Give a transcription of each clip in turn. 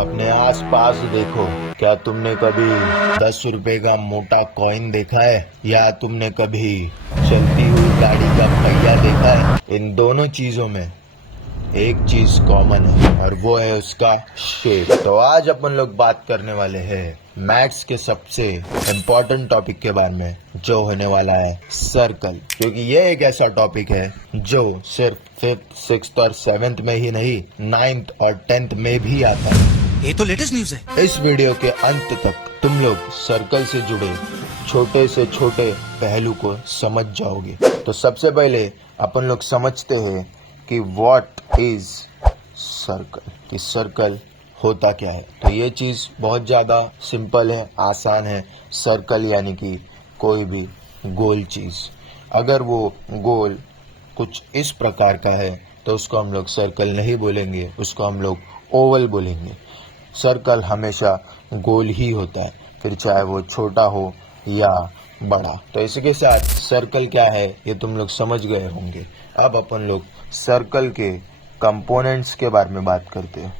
अपने आसपास देखो। क्या तुमने कभी 10 रुपए का मोटा कॉइन देखा है, या तुमने कभी चलती हुई गाड़ी का पहिया देखा है? इन दोनों चीजों में एक चीज कॉमन है और वो है उसका शेप। तो आज अपन लोग बात करने वाले हैं मैथ्स के सबसे इम्पोर्टेंट टॉपिक के बारे में, जो होने वाला है सर्कल। क्योंकि ये एक ऐसा टॉपिक है जो सिर्फ 5th, 6th और 7th में ही नहीं, 9th और 10th में भी आता है। ये तो लेटेस्ट न्यूज है। इस वीडियो के अंत तक तुम लोग सर्कल से जुड़े छोटे से छोटे पहलू को समझ जाओगे। तो सबसे पहले अपन लोग समझते हैं कि व्हाट इज सर्कल, कि सर्कल होता क्या है। तो ये चीज बहुत ज्यादा सिंपल है, आसान है। सर्कल यानी कि कोई भी गोल चीज, अगर वो गोल कुछ इस प्रकार का है तो उसको हम लोग सर्कल नहीं बोलेंगे, उसको हम लोग ओवल बोलेंगे। सर्कल हमेशा गोल ही होता है, फिर चाहे वो छोटा हो या बड़ा। तो इसके साथ सर्कल क्या है ये तुम लोग समझ गए होंगे। अब अपन लोग सर्कल के कंपोनेंट्स के बारे में बात करते हैं।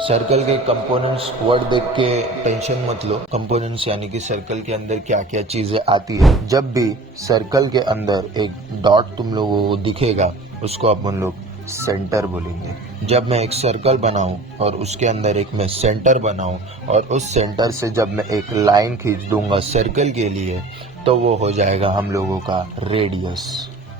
सर्कल के कंपोनेंट्स वर्ड देख के टेंशन मत लो। कंपोनेंट्स यानी कि सर्कल के अंदर क्या क्या चीजें आती है। जब भी सर्कल के अंदर एक डॉट तुम लोगों को दिखेगा, उसको अपन लोग सेंटर बोलेंगे। जब मैं एक सर्कल बनाऊं और उसके अंदर एक मैं सेंटर बनाऊं और उस सेंटर से जब मैं एक लाइन खींच दूंगा सर्कल के लिए, तो वो हो जाएगा हम लोगों का रेडियस।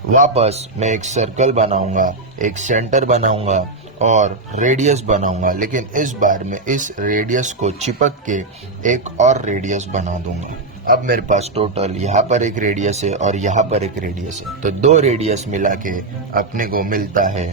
वापस मैं एक सर्कल बनाऊंगा, एक सेंटर बनाऊंगा और रेडियस बनाऊंगा, लेकिन इस बार मैं इस रेडियस को चिपक के एक और रेडियस बना दूंगा। अब मेरे पास टोटल यहाँ पर एक रेडियस है और यहाँ पर एक रेडियस है, तो दो रेडियस मिला के अपने को मिलता है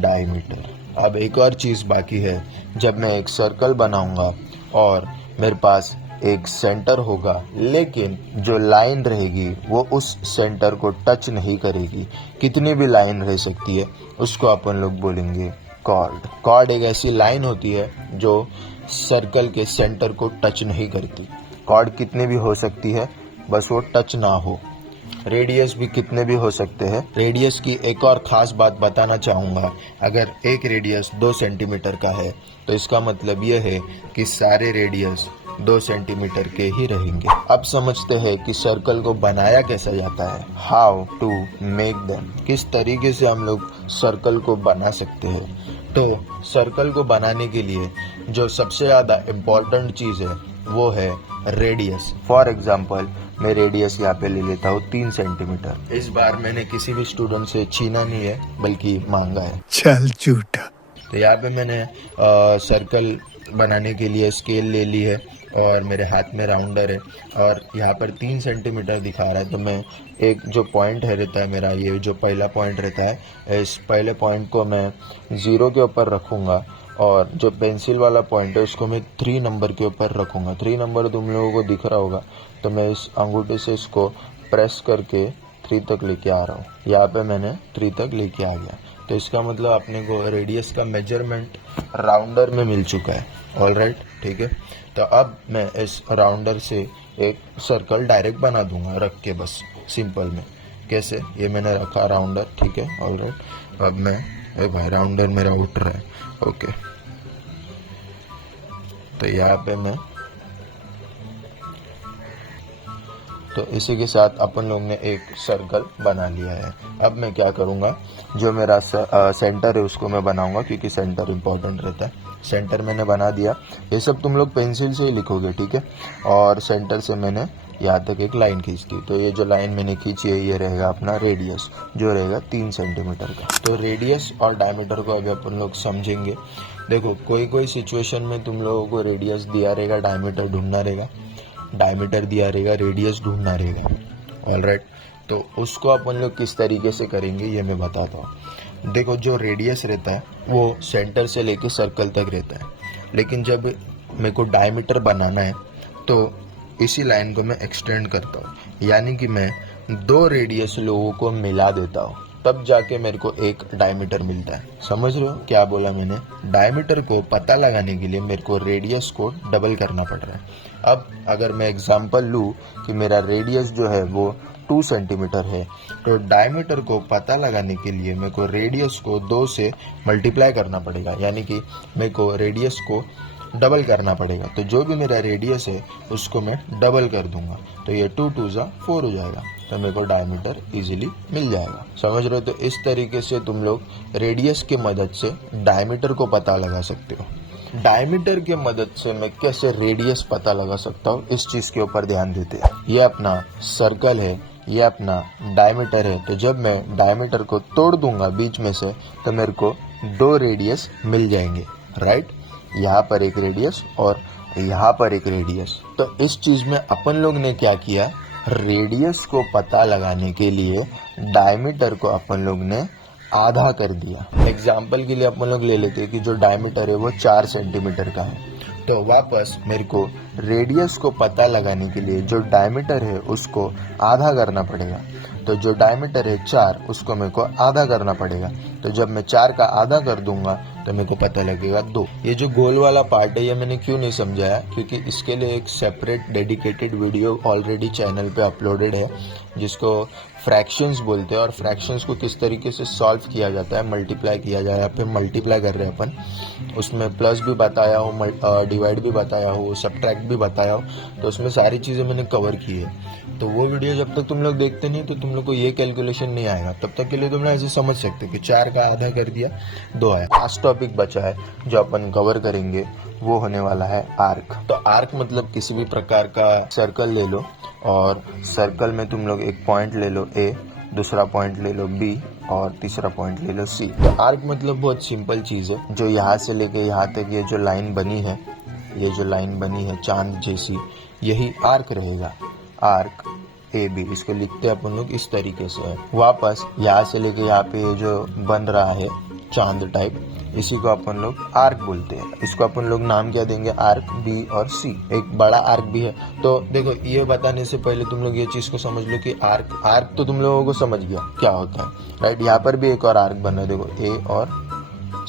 डायमीटर। अब एक और चीज बाकी है। जब मैं एक सर्कल बनाऊंगा और मेरे पास एक सेंटर होगा, लेकिन जो लाइन रहेगी वो उस सेंटर को टच नहीं करेगी, कितनी भी लाइन रह सकती है, उसको अपन लोग बोलेंगे कॉर्ड। कॉर्ड एक ऐसी लाइन होती है जो सर्कल के सेंटर को टच नहीं करती। कॉर्ड कितनी भी हो सकती है, बस वो टच ना हो। रेडियस भी कितने भी हो सकते हैं। रेडियस की एक और खास बात बताना चाहूँगा। अगर एक रेडियस 2 सेंटीमीटर का है तो इसका मतलब यह है कि सारे रेडियस 2 सेंटीमीटर के ही रहेंगे। अब समझते हैं कि सर्कल को बनाया कैसे जाता है, हाउ टू मेक देम, किस तरीके से हम लोग सर्कल को बना सकते हैं। तो सर्कल को बनाने के लिए जो सबसे ज़्यादा इम्पोर्टेंट चीज़ है वो है रेडियस। फॉर एग्जाम्पल मैं रेडियस यहाँ पे ले लेता हूँ 3 सेंटीमीटर। इस बार मैंने किसी भी स्टूडेंट से छीना नहीं है, बल्कि मांगा है। चल झूठा। तो यहाँ पे मैंने सर्कल बनाने के लिए स्केल ले ली है और मेरे हाथ में राउंडर है और यहाँ पर 3 सेंटीमीटर दिखा रहा है। तो मैं एक जो पॉइंट है रहता है मेरा, ये जो पहला पॉइंट रहता है, इस पहले पॉइंट को मैं 0 के ऊपर रखूँगा और जो पेंसिल वाला पॉइंट है उसको मैं 3 नंबर के ऊपर रखूँगा। 3 नंबर तुम लोगों को दिख रहा होगा, तो मैं इस अंगूठे से इसको प्रेस करके 3 तक लेके आ रहा हूँ। यहाँ पे मैंने 3 तक लेके आ गया। तो इसका मतलब अपने को रेडियस का मेजरमेंट राउंडर में मिल चुका है। ऑलराइट, ठीक है। तो अब मैं इस राउंडर से एक सर्कल डायरेक्ट बना दूंगा रख के, बस सिंपल में। कैसे, ये मैंने रखा राउंडर, ठीक है। ऑलराइट, अब मैं भाई राउंडर मेरा उठ रहा है, ओके। तो यहाँ पे मैं, तो इसी के साथ अपन लोग ने एक सर्कल बना लिया है। अब मैं क्या करूँगा, जो मेरा सेंटर है उसको मैं बनाऊंगा, क्योंकि सेंटर इम्पोर्टेंट रहता है। सेंटर मैंने बना दिया। ये सब तुम लोग पेंसिल से ही लिखोगे, ठीक है। और सेंटर से मैंने यहाँ तक एक लाइन खींच दी। तो ये जो लाइन मैंने खींची है ये रहेगा अपना रेडियस, जो रहेगा 3 सेंटीमीटर का। तो रेडियस और डायमीटर को अभी अपन लोग समझेंगे। देखो, कोई कोई सिचुएशन में तुम लोगों को रेडियस दिया रहेगा, डायमीटर ढूंढना रहेगा, डायमीटर दिया रहेगा, रेडियस ढूंढना रहेगा। ऑलराइट, तो उसको अपन लोग किस तरीके से करेंगे ये मैं बताता हूँ। देखो, जो रेडियस रहता है वो सेंटर से लेके सर्कल तक रहता है, लेकिन जब मेरे को डायमीटर बनाना है तो इसी लाइन को मैं एक्सटेंड करता हूँ, यानी कि मैं 2 रेडियस लोगों को मिला देता हूँ, तब जाके मेरे को एक डायमीटर मिलता है। समझ रहे हो क्या बोला मैंने? डायमीटर को पता लगाने के लिए मेरे को रेडियस को डबल करना पड़ रहा है। अब अगर मैं एग्जांपल लूँ कि मेरा रेडियस जो है वो 2 सेंटीमीटर है, तो डायमीटर को पता लगाने के लिए मेरे को रेडियस को 2 से मल्टीप्लाई करना पड़ेगा, यानी कि मेरे को रेडियस को डबल करना पड़ेगा। तो जो भी मेरा रेडियस है उसको मैं डबल कर दूंगा, तो ये 2 2 जा 4 हो जाएगा, तो मेरे को डायमीटर इजीली मिल जाएगा। समझ रहे हो? तो इस तरीके से तुम लोग रेडियस की मदद से डायमीटर को पता लगा सकते हो। डायमीटर की मदद से मैं कैसे रेडियस पता लगा सकता हूँ, इस चीज के ऊपर ध्यान देते हैं। ये अपना सर्कल है, ये अपना डायमीटर है, तो जब मैं डायमीटर को तोड़ दूंगा बीच में से तो मेरे को 2 रेडियस मिल जाएंगे, राइट। यहाँ पर एक रेडियस और यहाँ पर एक रेडियस। तो इस चीज में अपन लोग ने क्या किया, रेडियस को पता लगाने के लिए डायमीटर को अपन लोग ने आधा कर दिया। एग्जाम्पल के लिए अपन लोग ले लेते हैं कि जो डायमीटर है वो 4 सेंटीमीटर का है, तो वापस मेरे को रेडियस को पता लगाने के लिए जो डायमीटर है उसको आधा करना पड़ेगा। तो जो डायमीटर है 4, उसको मेरे को आधा करना पड़ेगा। तो जब मैं 4 का आधा कर दूंगा तो मेरे को पता लगेगा 2। ये जो गोल वाला पार्ट है ये मैंने क्यों नहीं समझाया, क्योंकि इसके लिए एक separate dedicated video already channel पे अपलोडेड है, जिसको फ्रैक्शंस बोलते हैं, और फ्रैक्शंस को किस तरीके से सॉल्व किया जाता है, मल्टीप्लाई किया जाए, या फिर मल्टीप्लाई कर रहे हैं अपन, उसमें प्लस भी बताया हो, डिवाइड भी बताया हो, सब्ट्रैक्ट भी बताया हो, तो उसमें सारी चीज़ें मैंने कवर की है। तो वो वीडियो जब तक तुम लोग देखते नहीं तो तुम लोग को ये कैलकुलेशन नहीं आएगा, तब तक के लिए तुम लोग ऐसे समझ सकते हो कि 4 का आधा कर दिया 2 आया। लास्ट टॉपिक बचा है जो अपन कवर करेंगे, वो होने वाला है आर्क। तो आर्क मतलब किसी भी प्रकार का सर्कल ले लो, और सर्कल में तुम लोग एक पॉइंट ले लो A, दूसरा पॉइंट ले लो B, और तीसरा पॉइंट ले लो C। तो आर्क मतलब बहुत सिंपल चीज है, जो यहाँ से लेके यहाँ तक ये जो लाइन बनी है, ये जो लाइन बनी है चांद जैसी, यही आर्क रहेगा, आर्क AB। इसको लिखते हैं अपन लोग इस तरीके से है। वापस यहाँ से लेके यहाँ पे ये जो बन रहा है चांद टाइप, इसी को अपन लोग आर्क बोलते हैं। इसको अपन लोग नाम क्या देंगे, आर्क B और C। एक बड़ा आर्क भी है। तो देखो, ये बताने से पहले तुम लोग ये चीज को समझ लो कि आर्क तो तुम लोगों को समझ गया क्या होता है, राइट। यहाँ पर भी एक और आर्क बना है, देखो A और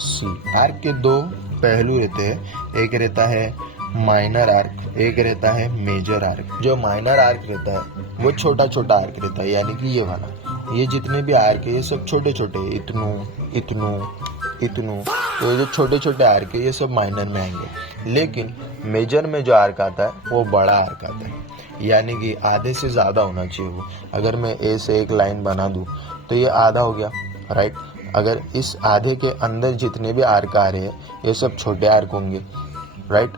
C। आर्क के 2 पहलू रहते हैं, एक रहता है माइनर आर्क, एक रहता है मेजर आर्क। जो माइनर आर्क रहता है वो छोटा छोटा आर्क रहता है, यानी कि ये वाला, ये जितने भी आर्क है ये सब छोटे छोटे, इतनू इतनू इतनू, तो ये जो छोटे छोटे आर्क है ये सब माइनर में आएंगे। लेकिन मेजर में जो आर्क आता है वो बड़ा आर्क आता है, यानी कि आधे से ज्यादा होना चाहिए वो। अगर मैं A से एक लाइन बना दूं तो ये आधा हो गया, राइट। अगर इस आधे के अंदर जितने भी आर्क आ रहे हैं ये सब छोटे आर्क होंगे, राइट।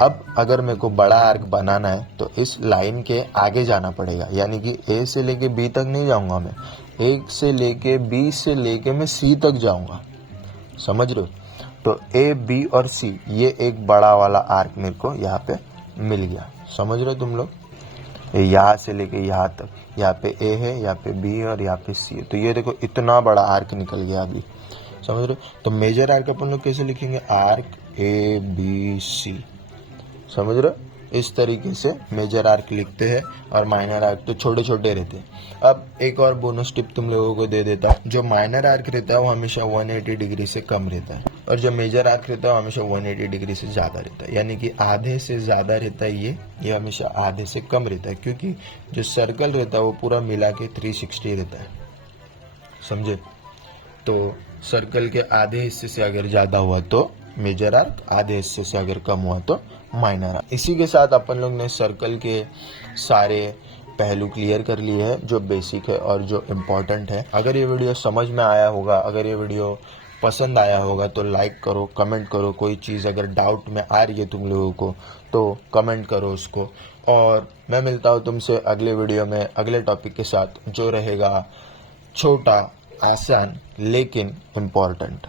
अब अगर मेरे को बड़ा आर्क बनाना है तो इस लाइन के आगे जाना पड़ेगा, यानी कि A से लेके B तक नहीं जाऊंगा मैं, A से लेके B से लेके मैं C तक जाऊंगा, समझ रहे हो। तो A, B और C, ये एक बड़ा वाला आर्क मेरे को यहाँ पे मिल गया, समझ रहे हो तुम लोग। यहाँ से लेके यहाँ तक, यहाँ पे A है, यहाँ पे B और यहाँ पे C है, तो ये देखो इतना बड़ा आर्क निकल गया अभी, समझ रहे हो। तो मेजर आर्क अपन लोग कैसे लिखेंगे, आर्क ABC, समझ रहे हो। इस तरीके से मेजर आर्क लिखते हैं, और माइनर आर्क तो छोटे छोटे रहते हैं। अब एक और बोनस टिप तुम लोगों को दे देता हूं, जो माइनर आर्क रहता है वो हमेशा 180 डिग्री से कम रहता है, और जो मेजर आर्क रहता है वो हमेशा 180 डिग्री से ज्यादा रहता है, यानी कि आधे से ज्यादा रहता है ये हमेशा आधे से कम रहता है, क्योंकि जो सर्कल रहता है वो पूरा मिला के 360 रहता है, समझे। तो सर्कल के आधे हिस्से से अगर ज्यादा हुआ तो मेजर आर्क, आधे हिस्से से अगर कम हुआ तो माइनर आर्क। इसी के साथ अपन लोग ने सर्कल के सारे पहलू क्लियर कर लिए हैं, जो बेसिक है और जो इम्पोर्टेंट है। अगर ये वीडियो समझ में आया होगा, अगर ये वीडियो पसंद आया होगा तो लाइक करो, कमेंट करो। कोई चीज़ अगर डाउट में आ रही है तुम लोगों को तो कमेंट करो उसको, और मैं मिलता हूँ तुमसे अगले वीडियो में अगले टॉपिक के साथ, जो रहेगा छोटा, आसान लेकिन इम्पोर्टेंट।